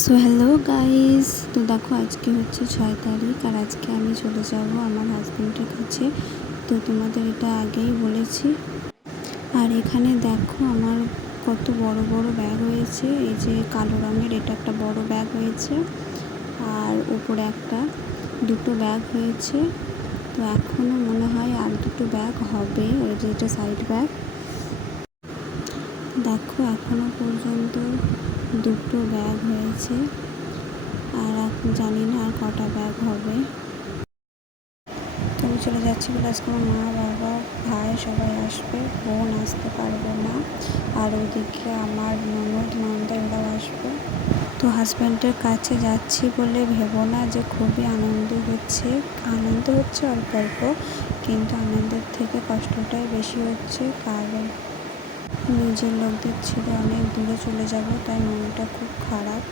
So hello guys, তো দেখো আজকে হচ্ছে 6 তারিখ আর আজকে আমি চলে যাব আমার হাজব্যান্ডের কাছে। তো তোমাদের এটা আগেই বলেছি। আর এখানে দেখো আমার কত বড় বড় ব্যাগ হয়েছে। এই যে কালো রঙের এটা একটা বড় ব্যাগ হয়েছে, আর উপরে একটা দুটো ব্যাগ হয়েছে। তো এখনও মনে হয় আর দুটো ব্যাগ হবে, ওই যে এটা সাইড ব্যাগ। দেখো এখনও পর্যন্ত দুটো ব্যাগ হয়েছে, আর এখন জানি না আর কটা ব্যাগ হবে। তো আমি চলে যাচ্ছি বলে আজকে আমার মা, বাবা, ভাই সবাই আসবে, বোন আসতে পারবে না। আর ওইদিকে আমার ননদ নন্দা ওরাও আসবে। তো হাজব্যান্ডের কাছে যাচ্ছি বলে ভেবো না যে খুবই আনন্দ হচ্ছে অল্প অল্প, কিন্তু আনন্দের থেকে কষ্টটাই বেশি হচ্ছে। কারণ নিজের লোকদের ছেড়ে অনেক দূরে চলে যাব, তাই মনটা খুব খারাপ।